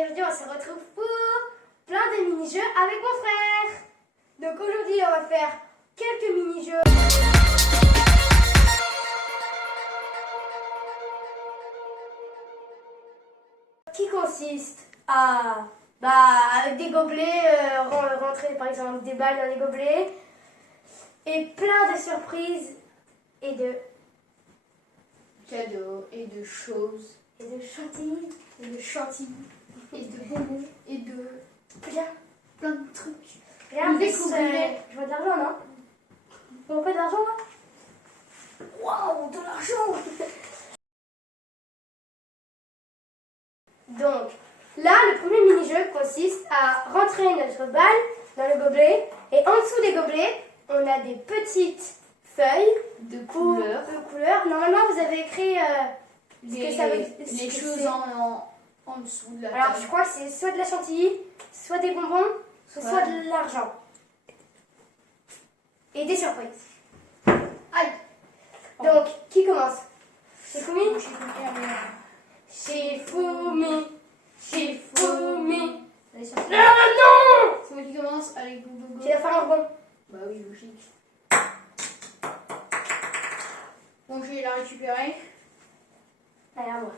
et aujourd'hui on se retrouve pour plein de mini-jeux avec mon frère. Donc aujourd'hui on va faire quelques mini-jeux. Qui consiste à, avec des gobelets, rentrer par exemple des balles dans les gobelets et plein de surprises et de cadeaux et de choses et de chantilly et de chantilly et de bonbons et de plein de trucs. Regarde, Des je gobelets. vois de l'argent, non? On voit pas d'argent là? Waouh, de l'argent! Donc, là, le premier mini-jeu consiste à rentrer notre balle dans le gobelet et en dessous des gobelets, on a des petites feuilles De couleurs. de couleurs. Normalement, vous avez écrit Les, que ça veut- ce les que choses c'est. en dessous de la Alors, table. je crois que c'est soit de la chantilly, soit des bonbons, soit de l'argent. Et des surprises. Aïe. Donc, qui commence? C'est Fumi? J'ai compris un peu. Chez Fumi. Chez Fumi. Allez, c'est parti. Non! C'est moi qui commence. Allez, go, go, go. Tu vas faire un rebond. Bah oui, logique. Bon, je vais la récupérer. Allez, à moi.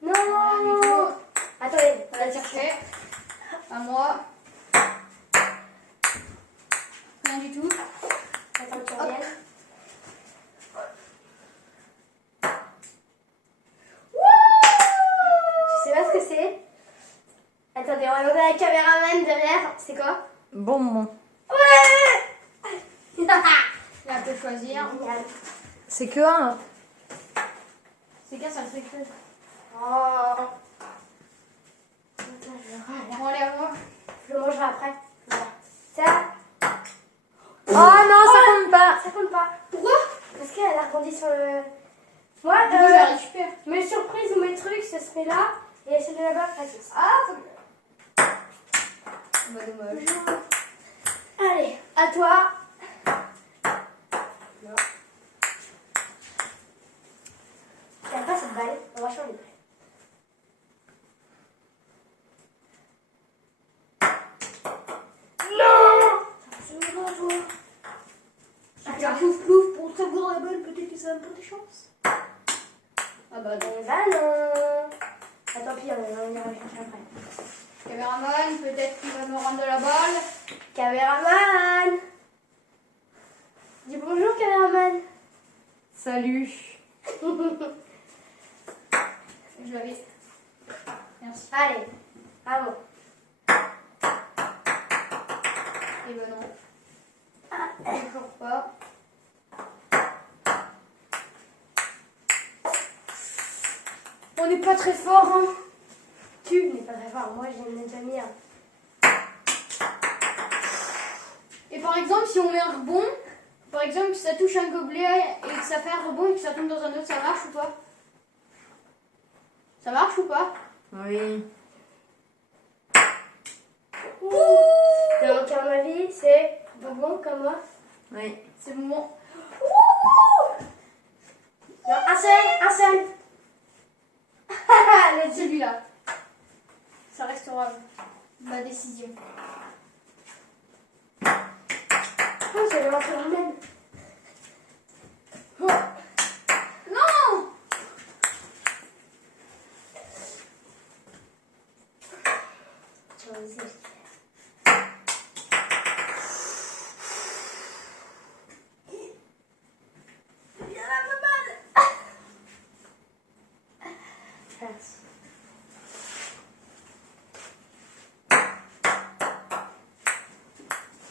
Voilà, Non! Nico. Attendez, On va la chercher. À moi. Rien du tout. Attends que tu reviennes. Tu sais pas ce que c'est? Attendez, on va demander à la caméraman derrière. C'est quoi? Bonbon. Ouais! Là, on peut choisir. Génial. C'est que un. C'est quoi ça fait que Oh. Attends, je le râle. Bon, allez, à moi. Je le mangerai après. Voilà. Ça, Oh non, ça compte pas. ça compte pas. Pourquoi? Parce qu'elle a rebondi sur le... Moi, Du coup, je la récupère. mes surprises ou mes trucs, ça se met là. Et celle de là-bas, gratis. Ah, faut que... Bah, dommage. Allez, à toi. T'aimes pas cette balle? On va changer. Non! C'est à toi. Tu fais un plouf plouf pour savoir la balle, peut-être que ça va me porter chance. Ah bah non. Eh ben non. Ah, tant pis, on ira chercher après. Caméraman, peut-être qu'il va me rendre de la balle. Caméraman! Dis bonjour, caméraman. Salut. Je l'avais. Merci. Allez, à moi. Et ben non. Toujours pas. On n'est pas très fort, hein. Tu n'es pas très fort. Moi, j'aime déjà mis un. Et par exemple, si on met un rebond, par exemple, si ça touche un gobelet et que ça fait un rebond et que ça tombe dans un autre, ça marche ou pas? Ça marche ou pas? Oui. Donc, à mon avis, c'est bonbon comme moi. Oui. C'est le moment. Non, un seul. Le Celui-là. Ça restera ma décision. Oh, j'avais lancé le même. Oh. Non! On va essayer. Il y en a pas mal. Merci.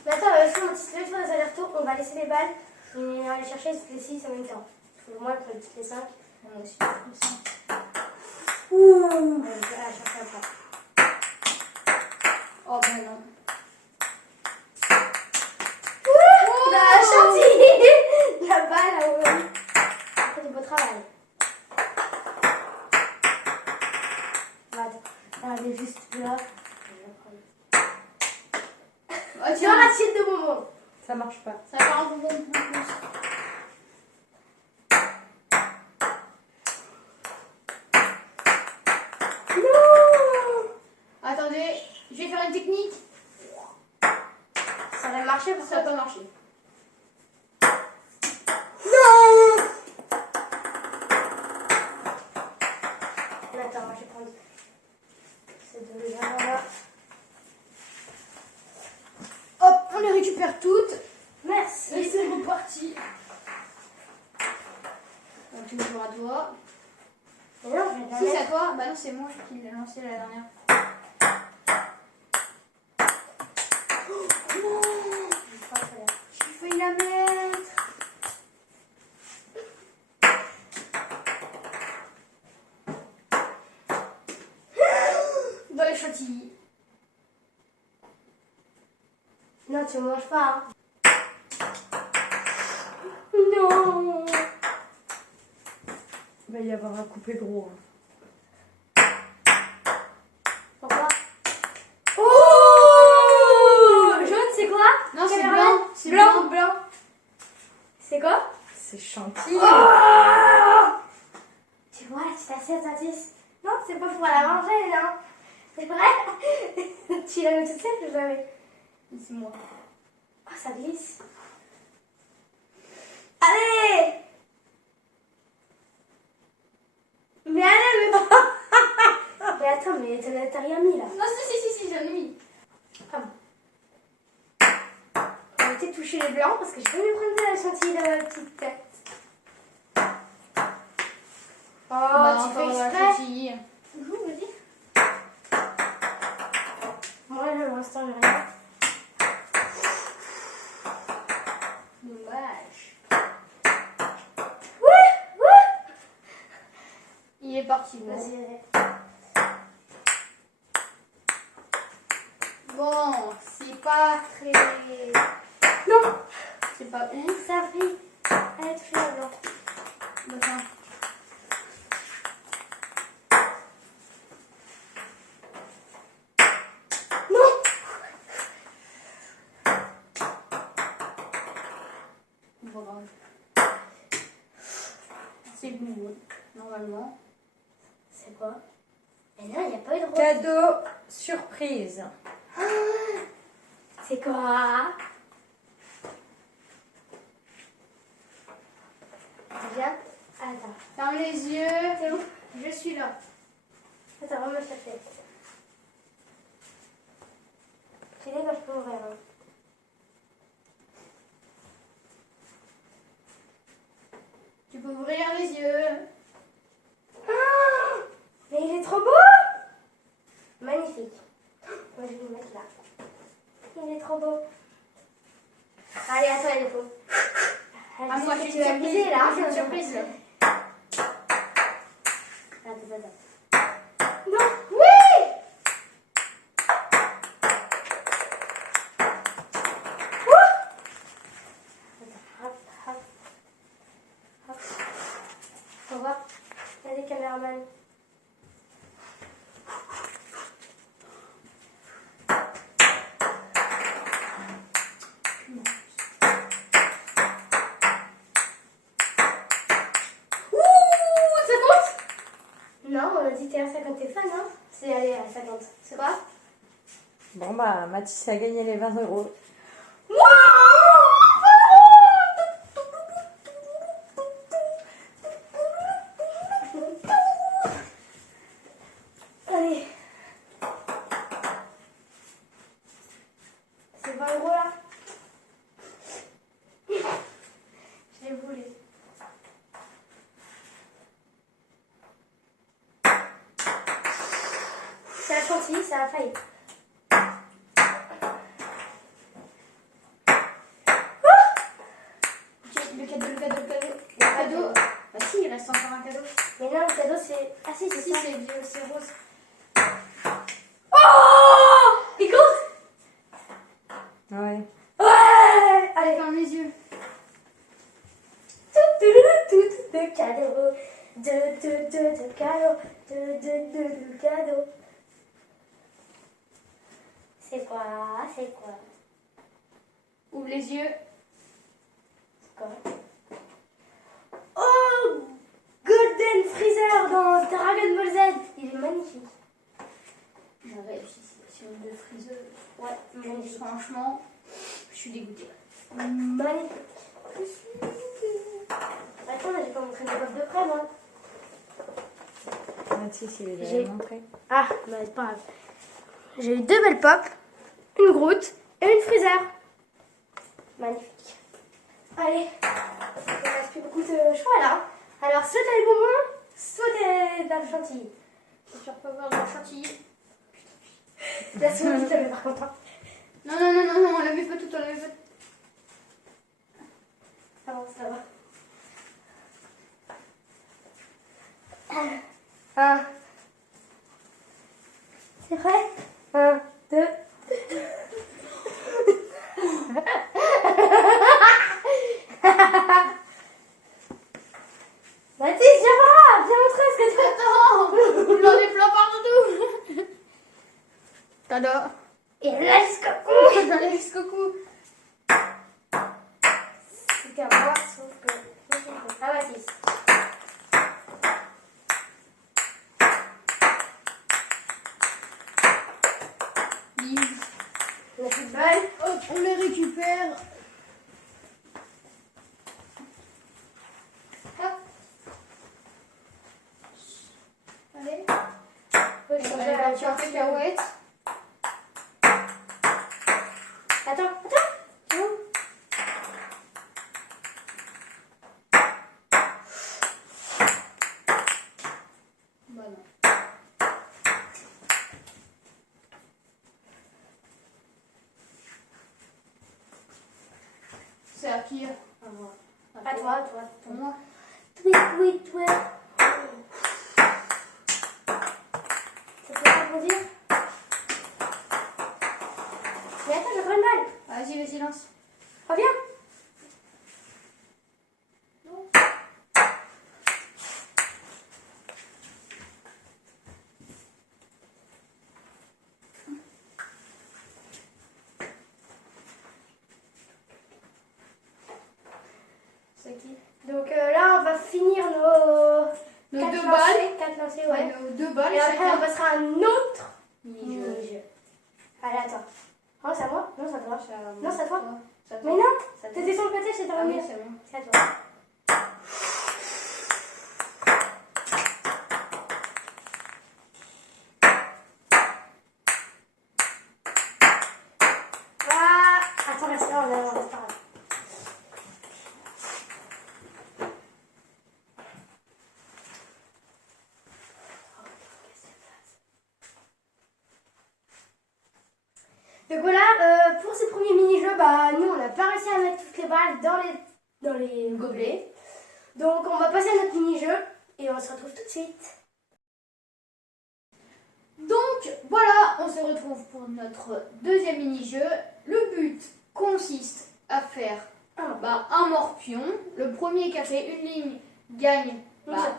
Mais attends, si on fait des allers-retours, on va laisser les balles et on va aller chercher les 6 en même temps. Moi, je vais les 5. Moi aussi. Ouh! On va aller chercher après. Oh ben non. La chantilly! La balle, là, oui. Après du beau travail. Attends, elle est juste là. Oh, Tu as l'assiette de bonbons. Ça marche pas. Ça va faire un bonbon en plus. Non! Je vais faire une technique. Ça va marcher pour Ça n'a ça. pas marché. Non. Attends, je vais prendre. C'est de là. Hop, on les récupère toutes. Merci. Et c'est reparti. Donc, tu me joues à toi. Mais non, je vais Si bien c'est à mettre. toi, bah non, c'est moi qui l'ai lancé la dernière. J'ai failli la mettre. Dans les chantilly. Non, tu ne manges pas. Hein. Non. Il va y avoir un coupé gros. Pourquoi? Oh, jaune, c'est quoi? Non, c'est Quelle blanc. arme? C'est Blanc. blanc. C'est quoi? C'est chantilly. Oh, tu vois, tu t'assieds à 10. Non, c'est pas pour la manger, non. C'est vrai? Tu la mets toute seule ou jamais? C'est moi. Oh, ça glisse. Allez! Mais allez, mais mais attends, mais t'as rien mis là. Non, si, j'en ai mis. Ah bon. On va essayer de toucher les blancs parce que je vais me prendre de la chantilly dans ma petite tête. Oh, Bah, tu fais encore la exprès? chantilly. Vas-y. Moi, pour l'instant, j'ai rien. Dommage. Ouais, ouais. Il est parti. Bon. Vas-y, allez. Bon, c'est pas très. Non, C'est pas ouf. ça brille. Allez, touche la blanc. D'accord. Non. Voilà. C'est bon, normalement. C'est quoi? Mais non, il n'y a pas eu de rose. Cadeau surprise. C'est quoi? Déjà. Attends. Ferme les yeux. C'est où? Je suis là. Attends, on va me chercher. Tu sais quand je peux ouvrir. Hein. Tu peux ouvrir les yeux. Ah, mais il est trop beau! Magnifique. Moi, je vais le mettre là. Il est trop beau. Allez, à toi, il est beau. Ah, moi, j'ai tu une vas surprise. viser là. J'ai une surprise là. Attends. Non! Oui! Hop, hop. Hop. Faut voir. Il y a des caméramans. Ouh, ça compte? Non, on a dit t'es à 50 tes fans, hein? C'est allé à 50. C'est quoi? Bon bah Mathis a gagné les 20 €. Allez. C'est 20 € là? Je l'ai voulu. C'est la chantilly, ça a failli. Le cadeau. Bah si, il reste encore un cadeau. Mais non, le cadeau c'est. Ah si, c'est Si, ça. c'est vieux, c'est rose. Oh! Il compte? Ouais. Ouais! Allez. Ferme les yeux. De cadeaux. De cadeaux. De cadeaux. C'est quoi? C'est quoi? Ouvre les yeux. C'est quoi? Oh! Golden Freezer dans Dragon Ball Z. Il est magnifique. On a réussi sur 2 frites. suis dégoûtée. Magnifique. Attends, là, j'ai pas montré mes pop de près, moi. Mathis, il les J'ai- avait montrés. Ah, bah, c'est pas grave. J'ai eu 2 belles pop, une Groot et une Freezer. Magnifique. Allez, il ne reste plus beaucoup de choix là. Alors, soit t'as les bonbons, soit t'as de la chantilly. J'espère pas voir de la chantilly. La souris, t'avais par contre. Hein. Non, non, non, non, non, on l'avait pas tout, on l'avait pas tout. Ça va, ça va. C'est vrai 1, 2. Mathis, viens montrer ce que tu as. Attends, j'en ai plein partout. Tada. Et là, jusqu'au cou. J'en ai jusqu'au cou. C'était à moi, sauf que... Ah, Mathis. Bim. On a plus de balles. Hop, on les récupère. Hop. Allez. Faut On changer va la faire partie. cacahuète. Attends. C'est bon. Bah non. C'est à qui? À toi. Pour moi. Tweet, tweet. Ça fait pas pour dire. Mais attends, j'ai pas une balle. Vas-y, vas-y, lance. Reviens. C'est qui? Donc là, on va finir nos Nos 2 4 balles. 4 lancers, Ouais, ouais. nos 2 balles. Et après, on chacun. passera à un autre Mini-jeu. mini-jeu. Allez, attends. Oh, c'est à moi? Non, c'est à toi. Non, c'est à toi. C'est à Mais toi. non, C'est à toi. t'étais sur le côté, c'est Ah oui, terminé. c'est bon. C'est à toi. Ah, attends, reste là, on reste pas là. Donc voilà, pour ce premier mini-jeu, bah, nous on n'a pas réussi à mettre toutes les balles dans les gobelets. Donc on va passer à notre mini-jeu et on se retrouve tout de suite. Donc voilà, on se retrouve pour notre deuxième mini-jeu. Le but consiste à faire un morpion. Le premier qui a fait une ligne gagne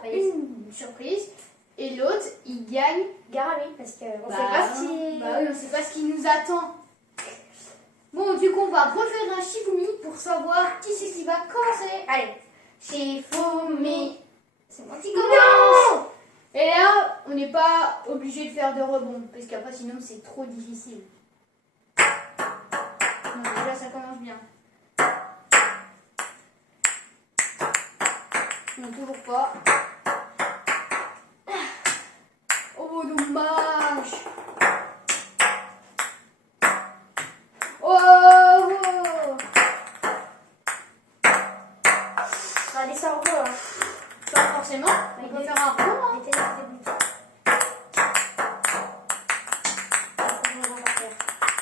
une surprise. Et l'autre, il gagne. Gare à lui, parce qu'on Bah, sait pas si... Bah oui, on sait pas ce qui nous attend. Bon, du coup, on va refaire un Shifumi pour savoir qui c'est qui va commencer. Allez. Shifumi. C'est moi qui Non. commence. Et là, on n'est pas obligé de faire de rebond, parce qu'après, sinon, c'est trop difficile. Donc, déjà, ça commence bien. Non, toujours pas. Oh, dommage. Oh, On va descendre un peu, hein. pas forcément. On peut faire un rebond. Hein. Il était là, au début.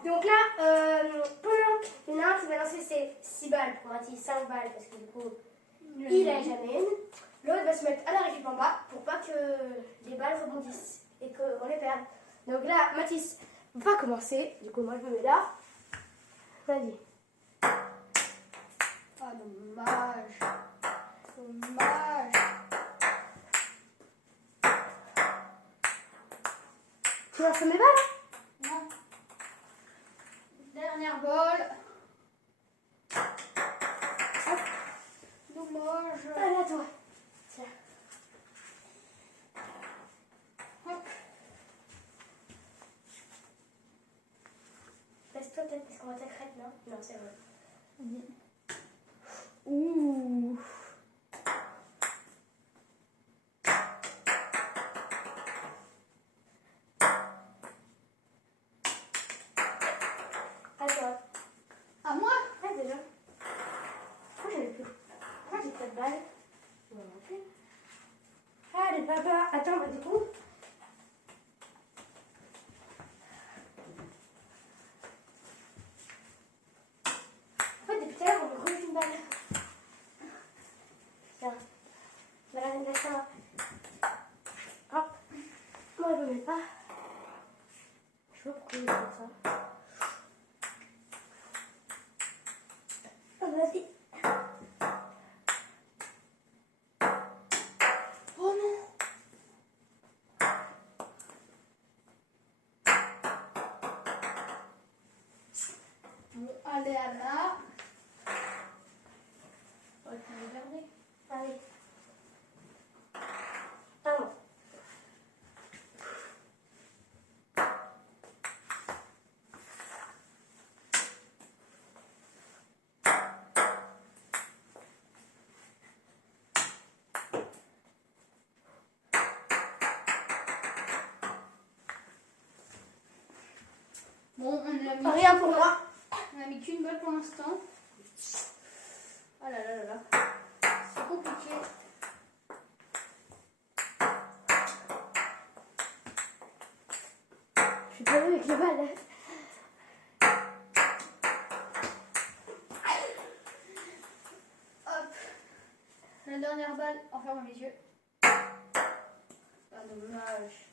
Donc là, pendant qu'il y en a un qui va lancer ses 6 balles pour Mathis, 5 balles, parce que du coup, il a jamais une. L'autre va se mettre à la récup en bas pour pas que les balles rebondissent et qu'on les perde. Donc là, Mathis va commencer. Du coup, moi je me mets là. Vas-y. Ah, dommage. Dommage. Tu lances mes balles? Non. Dernière balle. Hop. Dommage. Allez, à toi. Tiens. Hop. Laisse-toi peut-être parce qu'on va ta crête, non? Non, c'est vrai. Vas-y. Ouh. À toi. À moi? Ah, déjà. Moi, j'avais plus. Moi, j'ai pas de balle. On va monter. Allez, papa. Attends, bah, du coup. En fait, depuis tout à l'heure, on me remet une balle. Tiens. Voilà, là, ça va. Hop. Moi, je ne mets pas. Je sais pas pourquoi il fait ça. Ah, vas-y. Oh non. Bon, allez, Anna. On va te regarder. Allez. Ah non. Bon, on a mis Rien pour moi. On a mis qu'une balle pour l'instant. Ah là là là là. C'est compliqué. Je suis pas douée avec les balles. Hop. La dernière balle en fermant les yeux. Ah dommage.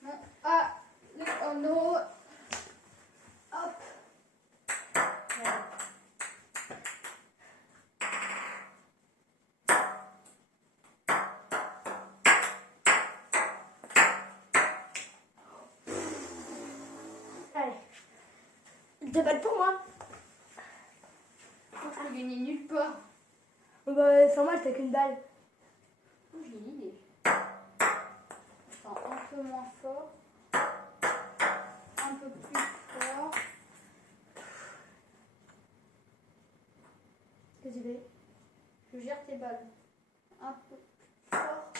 Bon, ah, le chrono. Hop. Voilà. Allez. 2 balles pour moi. Je peux gagner nulle part. Bah, sans mal, t'as qu'une balle. Oh, j'ai une idée. Attends, un peu moins fort. Un peu plus fort. Qu'est-ce que tu fais? Je gère tes balles. Un peu plus fort.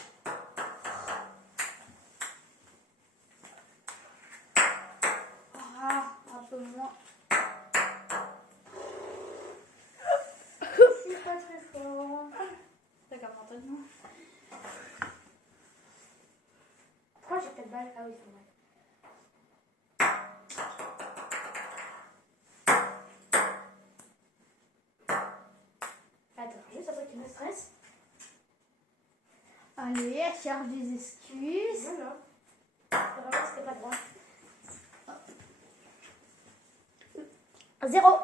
Ah, un peu moins. C'est pas très fort. D'accord, maintenant. Pourquoi j'ai pas de balle? Ah oui, c'est vrai. Attends, juste un truc qui me stresse. Allez, elle cherche des excuses. Non, non. Vraiment, c'était pas droit. 0.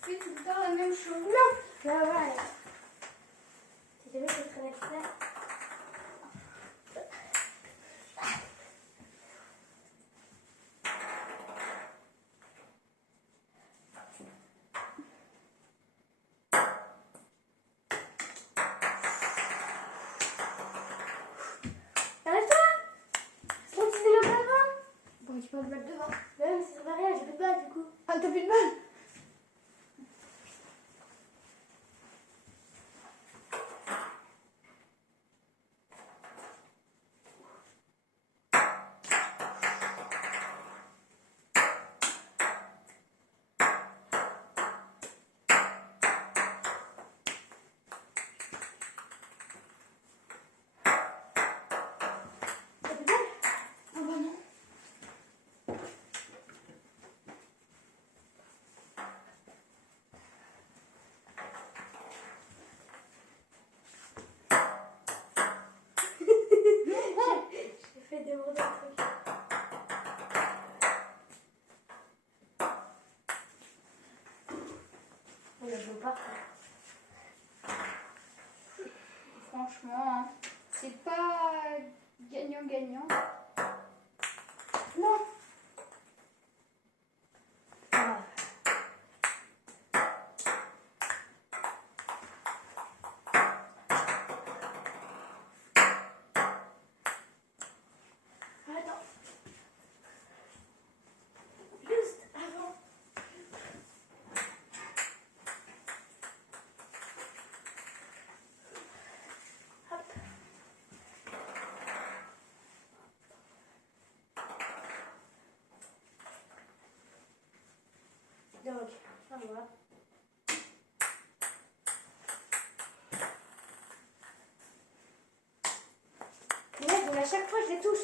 Je fais tout le temps la même chose. Non. Là, voilà. Tu t'es vu que je traînais tout là? Arrête-toi! Mon petit vélo devant! Pourquoi tu peux le mettre devant? Même si ça va rien, j'ai plus de balle du coup. Ah, t'as plus de balle? T'as plus de balle? Ah bah non. J'ai fait déborder le truc. Il a joué partout. Franchement, hein, c'est pas gagnant-gagnant. Non. Ah. moi. Mais à chaque fois, je les touche.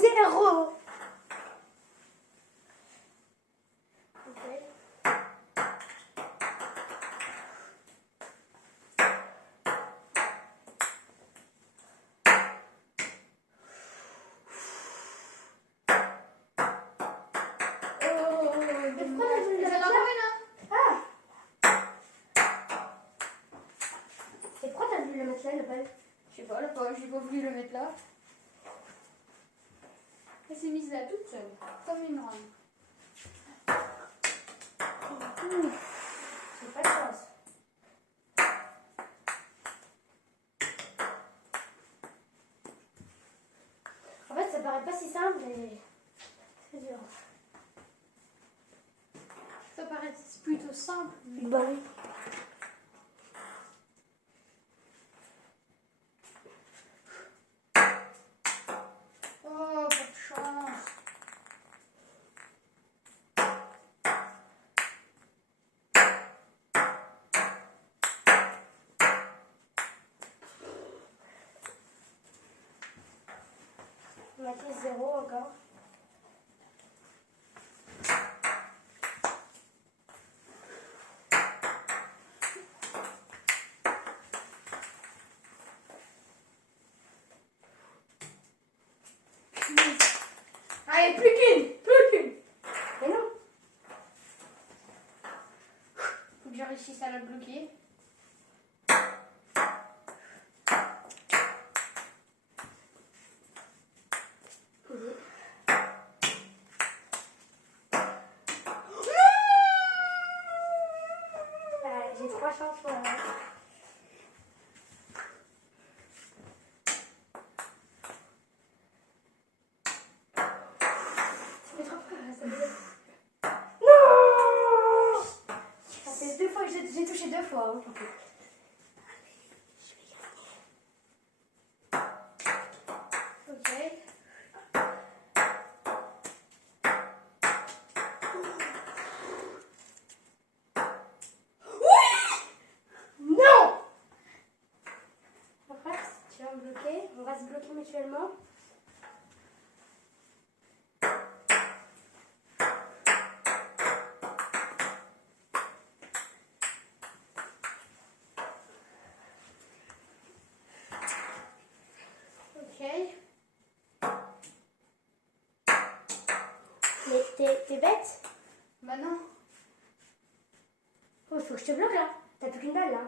Zéro. Ok. Mais pourquoi t'as voulu la mettre là? Ah! Et pourquoi t'as voulu la mettre là, la balle? Je sais pas, j'ai pas voulu le mettre là. Elle s'est mise là toute seule, comme une reine. J'ai pas de chance. En fait, ça paraît pas si simple, mais c'est dur. Ça paraît plutôt simple. Mais... Bah oui. Oh, pas de chance. On a fait 0 encore. Allez, plus qu'une. Mais non. Faut que je réussisse à la bloquer. J'ai 3 chances pour la mettre. Ça fait trop peur, ça fait... Non! Ça fait 2 fois que j'ai touché 2 fois. Hein. Ok. Non! Après, tu vas me bloquer. On va se bloquer mutuellement. Ok. Mais t'es bête? Bah non. Oh, faut que je te bloque là. T'as plus qu'une balle là.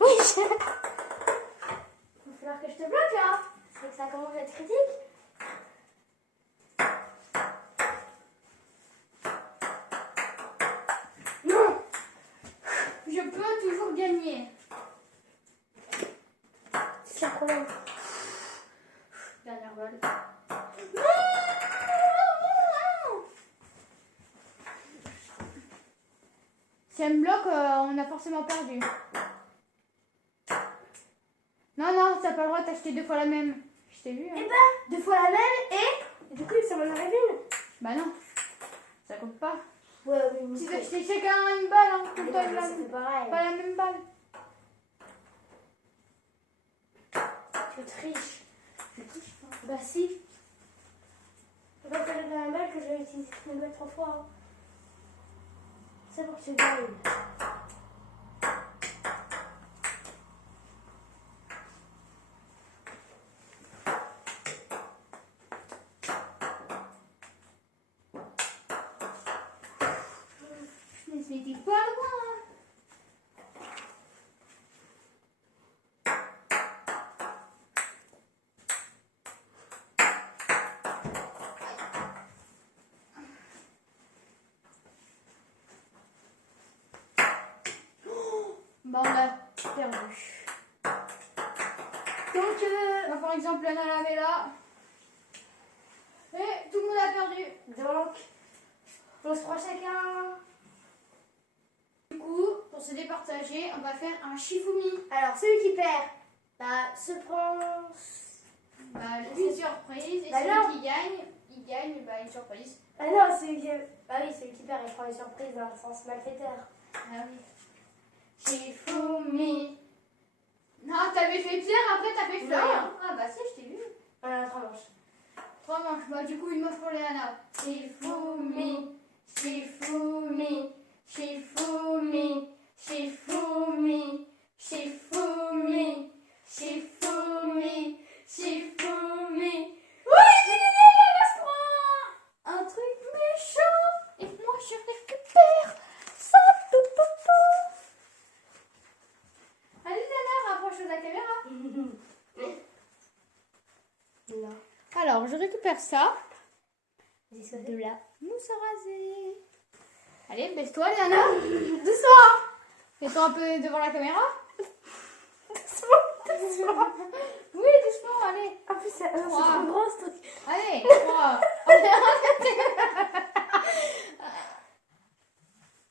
Oui, il va falloir que je te bloque là. C'est que ça commence à être critique. Non! Je peux toujours gagner. C'est ça le problème. Dernière balle. Si elle me bloque, on a forcément perdu. Non, non, t'as pas le droit de t'acheter 2 fois la même. Je t'ai vu, hein. Eh ben, 2 fois la même et du coup, ça m'en arrive une. Bah non, ça compte pas. Ouais, oui, Si mais c'est chacun une balle, hein. Tout le temps, ça fait pareil. pas la même balle. Tu triches. Je triche pas. Bah si. Je vais faire la même balle que je vais utiliser une balle 3 fois. Hein. C'est pour que tu gagnes. Mais c'était pas loin. Bah on a perdu. Donc, Moi, par exemple, Anna l'avait là. Et tout le monde a perdu. donc, on se croit chacun. Du coup, pour se départager, on va faire un Shifumi. Alors, celui qui perd, bah, se prend... Bah, une surprise. Et Bah, celui non. qui gagne, il gagne bah, une surprise. Ah non, celui qui... Bah oui, celui qui perd, il prend une surprise dans le sens malfaiteur. Ah oui. Shifumi. Non, t'avais fait Pierre, après t'as fait Florian. Non. Ah bah si, je t'ai vu. Voilà, 3 manches. 3 manches. Bah du coup, une manche pour Léana. Shifumi. Shifumi. Shifumi. Shifumi. Shifumi. Shifumi. Shifumi. Oui, laisse-moi un truc méchant. Et moi, je récupère ça. Allez, Léana, rapproche de la caméra. Non. Alors, je récupère ça. Dis ça. De la mousse à raser. Allez, baisse-toi, Léana. Doucement. Fais-toi un peu devant la caméra. Doucement. Oui, doucement, allez. En plus, c'est Wow. trop gros ce truc. Allez, 3.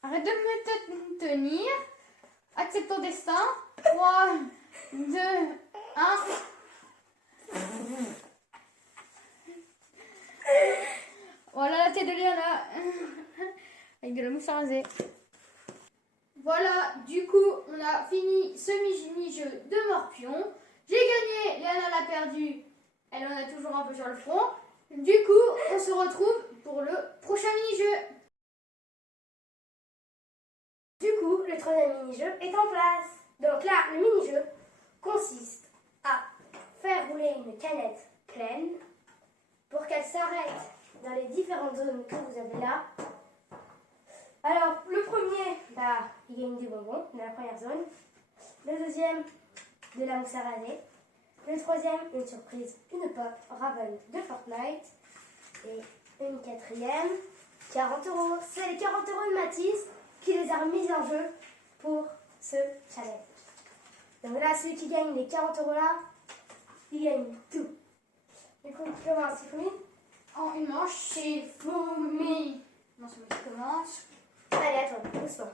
Arrête de me tenir. Accepte ton destin. 3, 2, 1. Voilà la tête de Léana. Avec de la mousse à raser. Voilà, du coup, on a fini ce mini-jeu de Morpion. J'ai gagné, Léana l'a perdu. Elle en a toujours un peu sur le front. Du coup, on se retrouve pour le prochain mini-jeu. Du coup, le troisième mini-jeu est en place. Donc là, le mini-jeu consiste à faire rouler une canette pleine pour qu'elle s'arrête dans les différentes zones que vous avez là. Alors, le premier, bah, il gagne des bonbons dans la première zone. Le deuxième, de la mousse à raser. Le troisième, une surprise, une pop Raven de Fortnite. Et une quatrième, 40 €. C'est les 40 € de Mathis qui les a mis en jeu pour ce challenge. Donc là, celui qui gagne les 40 € là, il gagne tout. Du coup, tu commences, Shifumi. En une manche, Shifumi. Non, c'est moi qui commence. Allez, à toi, doucement.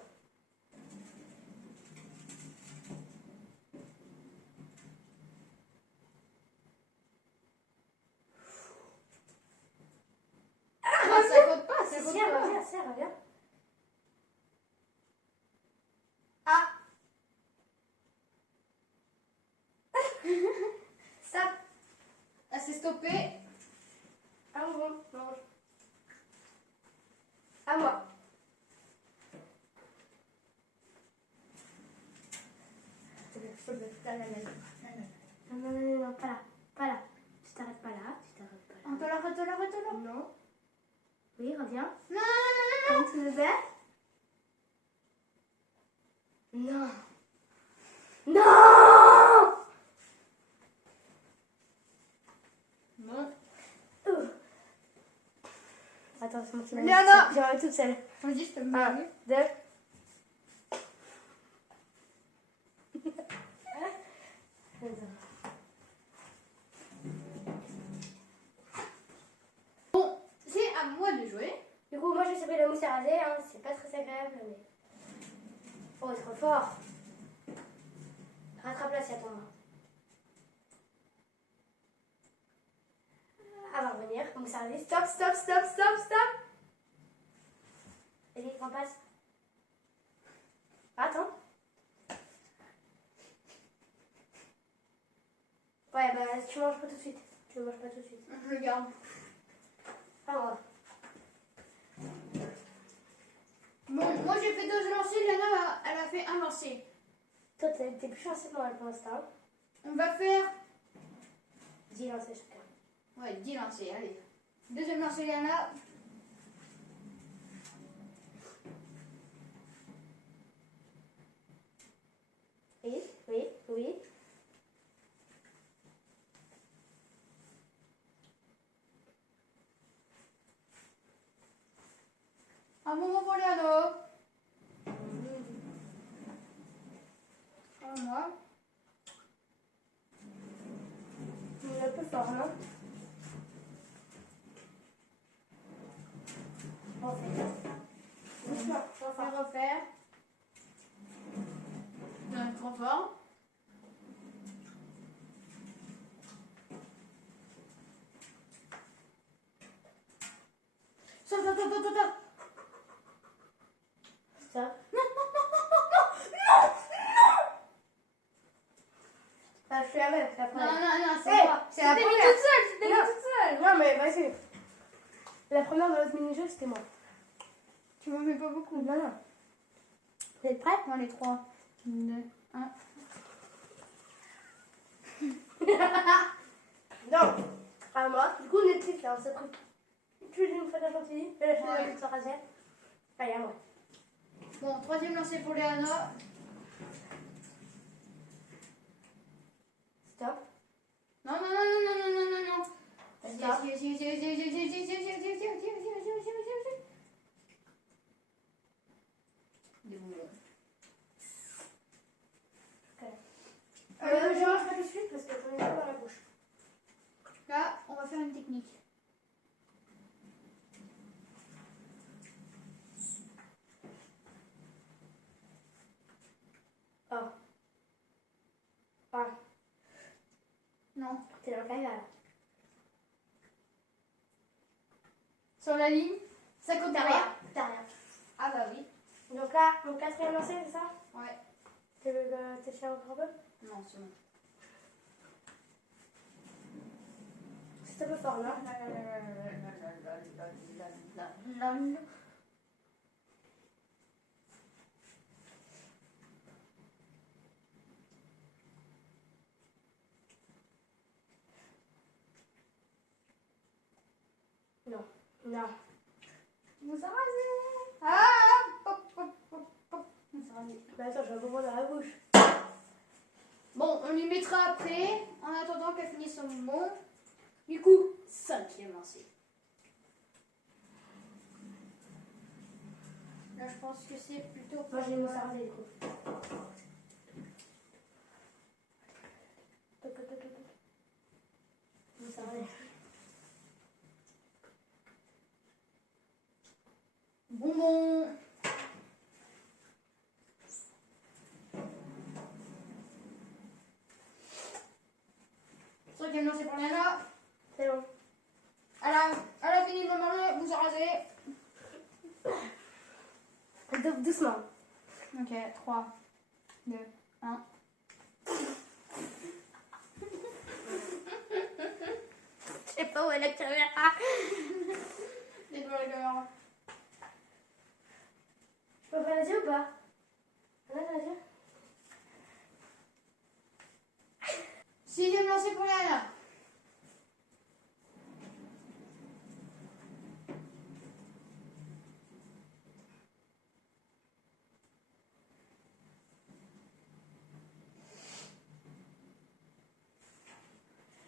Ah, ça compte pas, ça compte Tiens, pas. reviens, tiens, reviens. Ah. Stop. Ah, c'est stoppé. Ah bon, non. À moi. Non, non, non, non, non, pas là. Pas là. Tu t'arrêtes pas là. Tu t'arrêtes pas là. Retour. Non. Oui, reviens. Non. Comme tu le fais. Non. Non. Non. Attends, c'est moi qui Léana. j'en ai toute seule. Vas-y, je te mets. 1, 2. Bon, c'est à moi de jouer. Du coup, moi je sais la mousse à raser, hein. C'est pas très agréable, mais. Oh, trop fort! Rattrape-la si elle tombe. Avant de revenir, mousse à raser. Stop, stop, stop, stop, stop! Vas-y, on passe. Attends. Ouais, bah tu manges pas tout de suite. Tu manges pas tout de suite. Je le garde. Alors, Bon, moi j'ai fait 2 lancers, Léana elle a fait un lancer. toi, t'es plus chanceux que moi pour l'instant. On va faire 10 lancers chacun. ouais, 10 lancers, allez. Deuxième lancer, Léana. Oui, oui, oui. Un moment pour Léana. Moi. Il est un peu fort, non? On fait. Doucement, On va enfin. refaire. attends. Ça. Non, non, non, non, non, non, non. Ah, je suis la même, c'est la Non, première. non, non, c'est Hey, moi. c'est la Tu t'es mis première. toute seule, tu t'es mis Non. toute seule. Non, mais vas-y. La première de l'autre mini-jeu, c'était moi. Tu m'en fais pas beaucoup. Non, non. Vous êtes prêts? Moi, les 3, 2, 1. Non. À moi. Du coup, Netflix, là, ce truc. Tu es une fois de chantilly, et la chose Ouais. de sarrasin. Allez, à moi. Bon, troisième lancé pour Léana. Stop. Non, non, non, non, non, non, non, non. Vas-y, Stop. vas-y, vas-y, vas-y, vas-y, vas-y, vas-y, vas-y, vas-y, vas-y, vas-y. Des bonbons. Je mange pas tout de suite parce que j'en ai pas dans la bouche. Là, on va faire une technique. Ah. Ah. Non. T'es dans le cahier, là. Sur la ligne, ça compte T'as pas. rien. T'as rien. Ah bah oui. Donc là, mon quatrième lancé, c'est ça? Ouais. Tu veux que t'échelles encore un peu? Non, c'est bon. C'est un peu fort, non? Non. Non. Vous a rasé. Ah, pop, pop, pop, pop. Vous a rasé. Mais attends, j'ai un bonbon dans la bouche. Bon, on lui mettra après, en attendant qu'elle finisse son bonbon. Du coup, cinquième lancé. Là, je pense que c'est plutôt... Moi, j'ai une sardine, du coup. Toc, toc, toc, toc. Une sardine. Bonbon. Cinquième lancé pour Léana. C'est bon. Elle a fini de manger, vous a rasé. Doucement. Ok, 3, 2, 1. Je sais pas où est la caméra. Les doigts à la caméra. Je peux ouvrir les yeux ou pas? Là, les yeux. Sixième lancé pour Léana.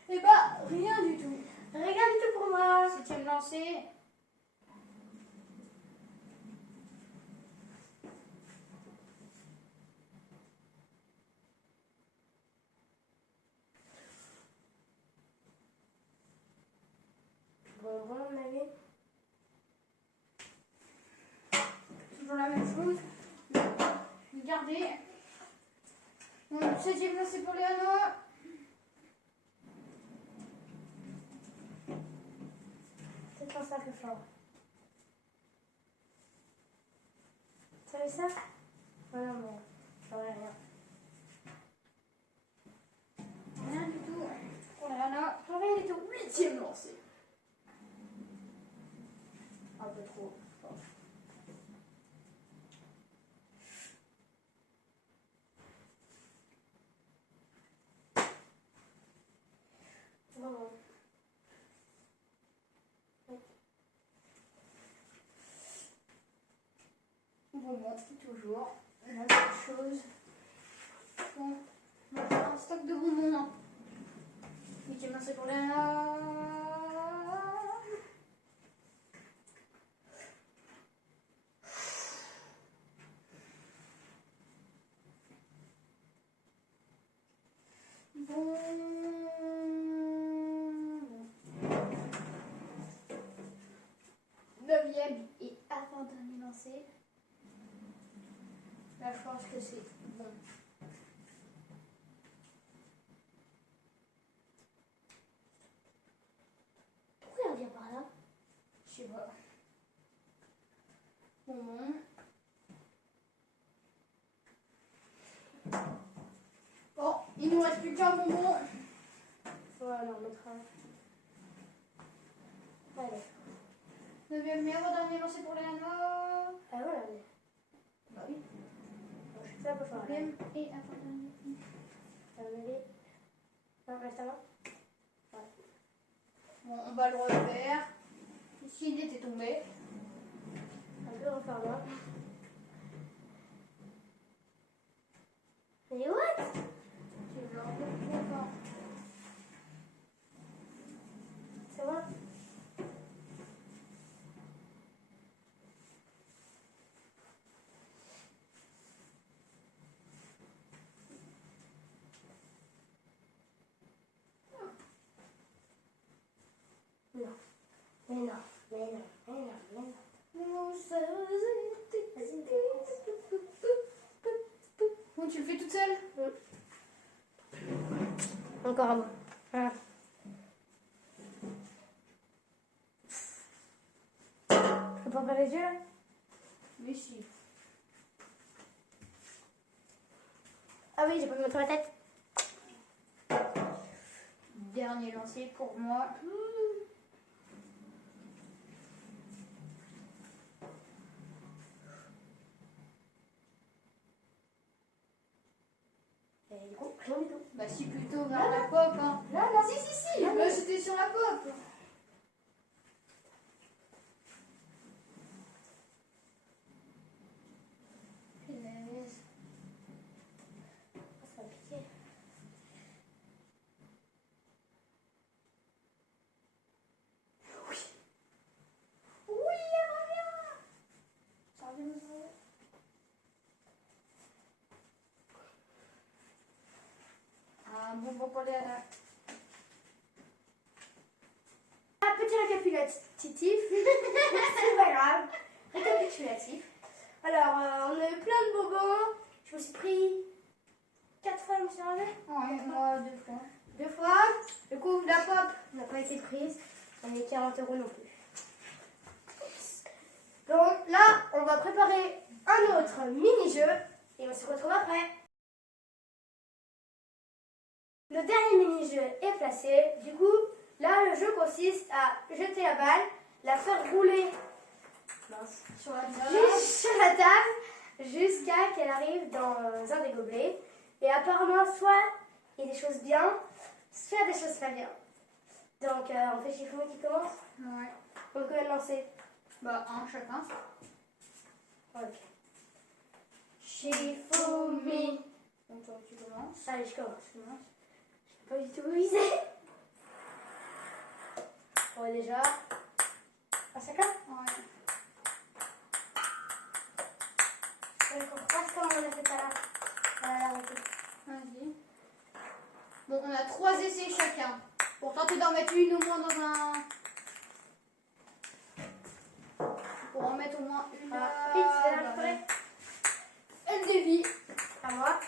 Eh bah, rien du tout. Rien du tout pour moi. Septième lancé. Bonbon, à mon avis. Toujours la même chose. Regardez. Bon, septième lancé pour Léana. C'est un sac fort. Tu savais ça? Oh non, mais j'aurais rien. Rien du tout pour Léana. Rien du tout. Huitième lancé. Un peu trop fort. Bonbon. Bonbon, toujours. La même chose. Bon, on va faire un stock de bonbons. Hein. Huitième lancé pour Léana. Bon. Neuvième et avant-dernier lancé. Là, je pense que c'est bon. Pourquoi on vient par là? Je sais pas. bonbon. Bon, il nous reste plus qu'un bonbon. Voilà, on mettra. Allez. 9e et avant-dernier lancé pour Léana. Ah voilà, mais. Bah oui. Bon, je sais pas quoi faire. 9e et avant-dernier. À mon avis. Non, reste avant. Ouais. Bon, on va le refaire. Ici, il était tombé. Un peu refaire là. Mais what? Tu le refais pas. C'est bon? Non. Mais non. Mais non. Mais non. Mais non. Bon, tu le fais toute seule? Encore un mot. Voilà. Je peux pas faire les yeux là? Mais si. Ah oui, j'ai pas montré ma tête. Dernier lancé pour moi. Et du coup, rien du tout. Bah si, plutôt vers la pop. Hein. Non, non. Si. Non, Bah, non. c'était sur la pop. Punaise. Ça va piquer. Oui, elle revient. Ça revient. Ah, bon pour Léana. Ah, petit récapitulatif. C'est pas grave. Récapitulatif. Alors, on a eu plein de bonbons. Je me suis pris 4 fois, je me suis enlevée. Ouais, moi 2 fois. 2 fois. Du coup, la pop n'a pas été prise. On est 40 € non plus. Donc là, on va préparer un autre mini-jeu et on se retrouve après. Le dernier mini-jeu est placé. Du coup, là, le jeu consiste à jeter la balle, la faire rouler Sur la juste sur la table jusqu'à qu'elle arrive dans un des gobelets. Et apparemment, soit il y a des choses bien, soit des choses pas bien. Donc, on fait chiffon qui commence. Ouais. On peut lancer. Bah, un chacun. Ok. Shifumi. Donc toi, tu commences. Allez, je commence. Tu commences. Pas du tout visé. Bon, déjà. Un chacun. Ouais. On passe comme on a fait tout à l'heure. Voilà, ok. Vas-y. Bon, on a 3 essais chacun. Pour tenter d'en mettre une au moins dans un... Pour en mettre au moins une... Ah, vite, tu vas la récupérer. Elle dévie. À moi.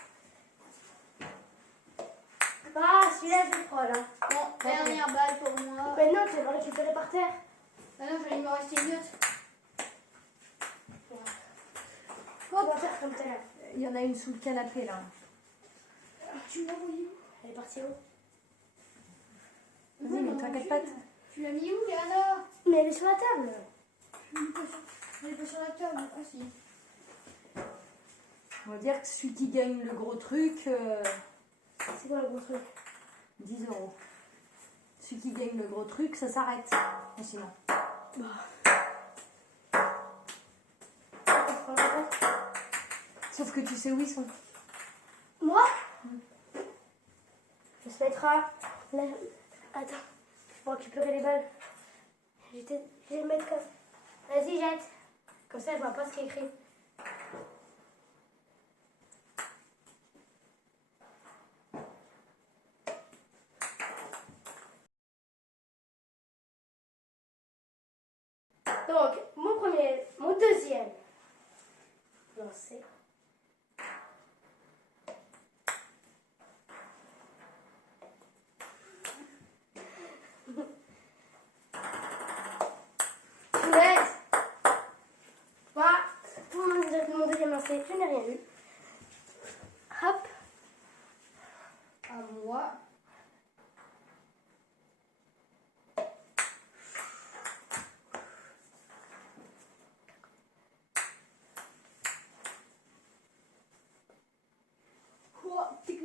Ah, celui-là, je le prends là. Bon, dernière balle pour moi. Mais non, tu vas le récupérer par terre. Ah non, il me rester une autre. On va faire comme tout à l'heure. Il y en a une sous le canapé là. Tu l'as envoyée où? Elle est partie où? Vas-y, mets-toi quatre pattes. Tu l'as mis où, Léana? Mais elle est sur la table. Elle est pas sur la table. Ah si. On va dire que celui qui gagne le gros truc, C'est quoi le gros truc? 10 €. Celui qui gagne le gros truc, ça s'arrête. Et sinon. Sauf que tu sais où ils sont. Moi? On se mettra là. Attends, je vais récupérer les balles. Je vais les mettre comme. Vas-y, jette. Comme ça, je vois pas ce qui est écrit. Donc, mon deuxième lancé. Punaise. 3,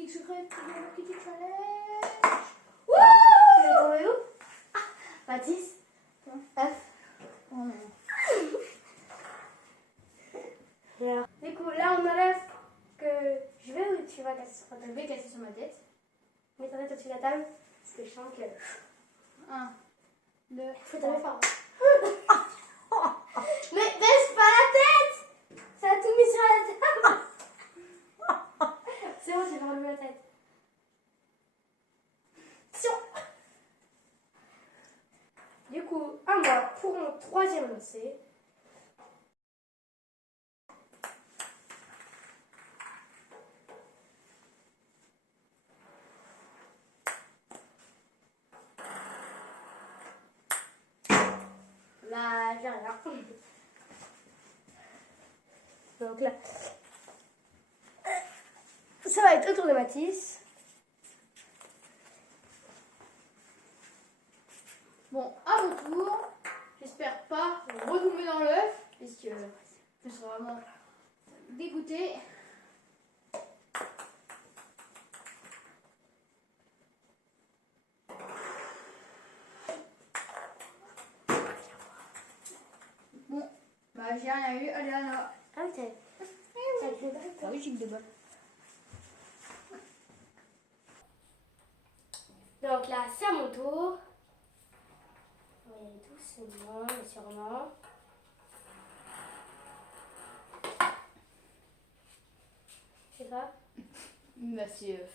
technique secrète, technique challenge. Tu l'as tombé où? Mathis. F. Oh non. Alors, du coup, là, on enlève que je vais ou tu vas casser sur ta Je table? vais casser sur ma tête. Mets ta tête au-dessus de la table. Parce que je sens que. 1, 2, Faut t'en fort. Mais baisse pas la tête! Ça a tout mis sur la table! C'est bon, j'ai pas relevé la tête. Attention! Du coup, à moi pour mon troisième lancer. Là, j'ai rien. Donc là, ça va être au tour de Mathis. Bon, à mon tour, j'espère pas retomber dans l'œuf, puisque je serai vraiment dégoûtée. Bon, bah j'ai rien eu, allez Anna. Ah oui, t'as fait Ah oui, j'ai que des balles. Donc là, c'est à mon tour. On va y aller doucement, mais sûrement. Je sais pas. Bah c'est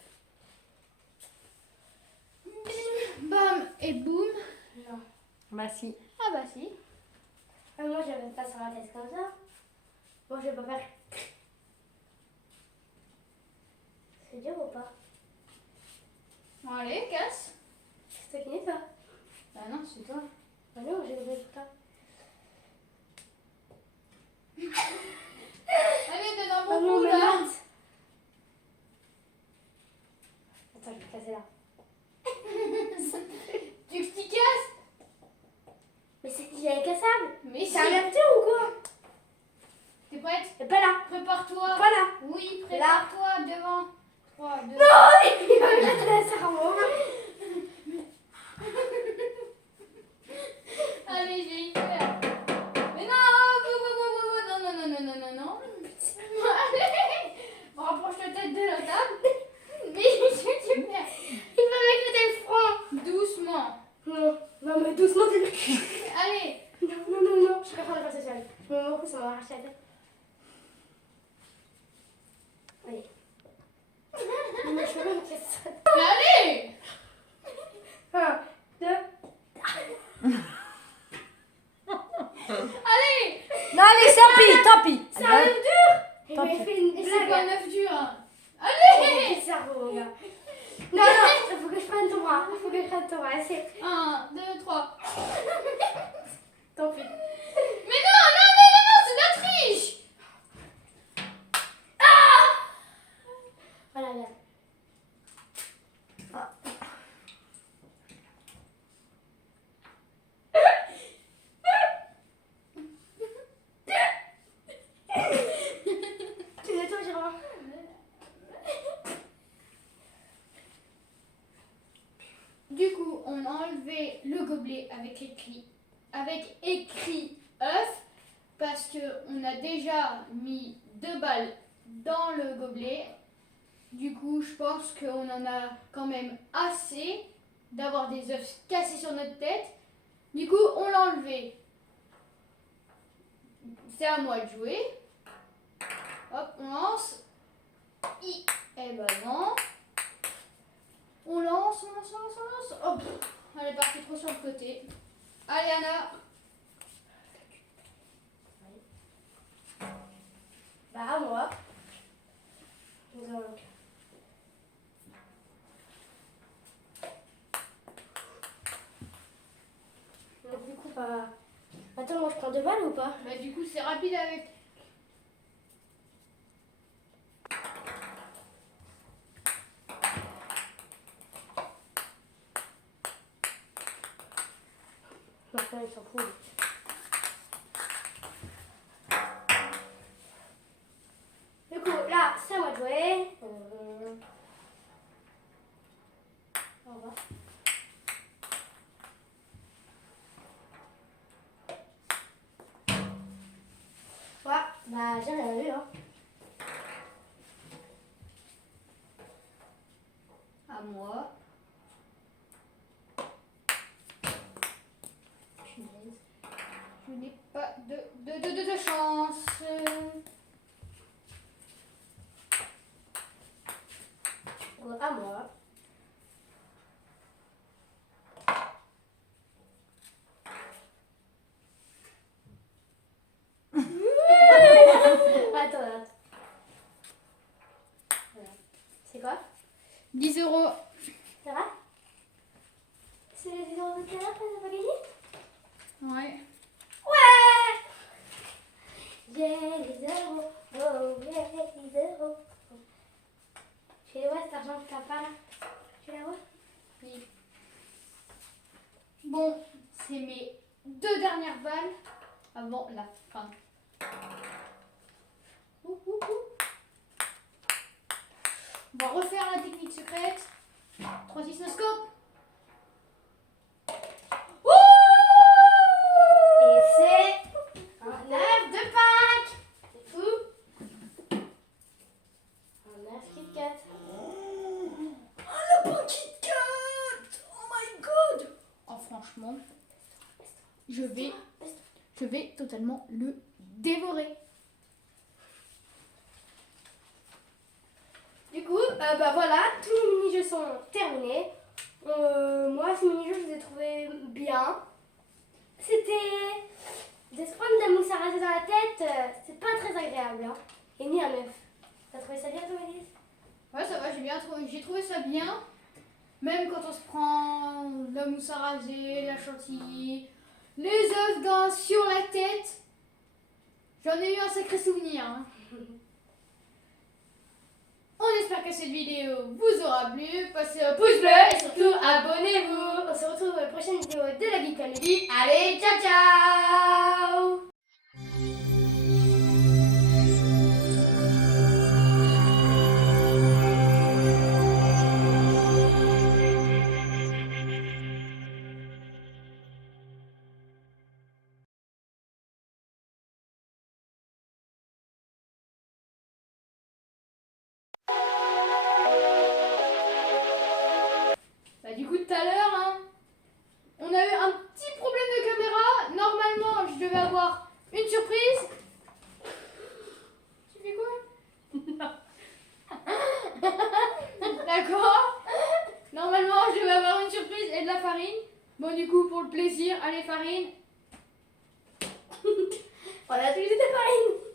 bim, bam et boum. Non. Bah si. Ah bah si. Ah, moi, j'avais pas sur la tête comme ça. Moi, je vais pas faire. C'est dur ou pas? Bon, allez, casse. C'est toi qui n'es pas. Bah non, c'est toi. Ah non, j'ai oublié tout ça. Allez, donne un Oh bon non, coup mais là. merde. Attends, je vais casser là. Tu veux que tu casses? Mais il est incassable. Mais C'est un si. Neptune ou quoi? T'es prête? Et pas là. Prépare-toi. Pas là. Oui, prépare-toi devant. 3, 2. Non, il va me mettre la cerveau. Allez, j'ai une peur. Mais non, non, non, non, non, non, non, non. Allez, rapproche ta tête de la table. Mais qu'est-ce que tu fais? Il va m'éclater le front. Doucement. Non, non, mais doucement, t'es. Allez. Non, non, non, non, je préfère le passer seul. Je me beaucoup, ça m'a arraché la tête. Allez. Mais je peux même casser ça. Mais allez. 1, 2. Allez. Non, allez, tant pis. C'est un œuf dur. Il Tant m'a pis. fait une Et c'est blague. pas un œuf dur. J'ai Allez. le cerveau, mon gars. Non, non, il faut que je prenne ton bras. Il faut que je prenne ton bras. C'est. 1, 2, 3. Tant pis. Mais non, non, non, non, non, c'est de la triche. Voilà, là. C'est toi, Gérard. Du coup, on a enlevé le gobelet avec écrit œuf parce que on a déjà mis 2 balles dans le gobelet. Du coup, je pense qu'on en a quand même assez d'avoir des œufs cassés sur notre tête. Du coup, on l'a enlevé. C'est à moi de jouer. Hop, on lance. Et ben non. On lance. Hop, elle est partie trop sur le côté. Allez Anna. Bah, à moi. Donc. Donc, du coup, bah. Attends, moi je prends 2 balles ou pas? Bah du coup c'est rapide avec. Maintenant, il s'en fout. Du coup, là, c'est à moi de jouer. Bah, j'ai rien vu, hein. À moi. Punaise. Je n'ai pas de chance. À moi. Attends. Voilà. C'est quoi? 10 euros. Ça va? C'est les 10 euros de tout à l'heure qu'on n'a pas gagné? Ouais. Ouais! Yeah, les euros. Oh, yeah, les euros. Tu les vois cet argent que t'as pas là? Tu la vois? Oui. Bon, c'est mes 2 dernières balles avant la fin. Ouh, ouh, ouh. On va refaire la technique secrète. 3-6 no scope. Et c'est un œuf de Pâques! C'est fou! Un œuf Kit Kat. Le bon Kit Kat. Oh my god. Oh franchement, je vais totalement le dévorer. Du coup, bah voilà, tous les mini-jeux sont terminés. Moi, ces mini-jeux, je les ai trouvés bien. C'était de se prendre de la mousse à raser dans la tête, c'est pas très agréable. Hein. Et ni un œuf. T'as trouvé ça bien, toi, Elise? Ouais, ça va, j'ai trouvé ça bien. Même quand on se prend la mousse à raser, la chantilly, les œufs sur la tête. J'en ai eu un sacré souvenir. Hein. On espère que cette vidéo vous aura plu. Passez un pouce bleu et surtout abonnez-vous. On se retrouve dans la prochaine vidéo de la Geek Family. Allez, ciao ciao. Bah, du coup, tout à l'heure, hein, on a eu un petit problème de caméra. Normalement, je devais avoir une surprise. Tu fais quoi? D'accord. Normalement, je devais avoir une surprise et de la farine. Bon, du coup, pour le plaisir, allez, farine. On a utilisé de la farine.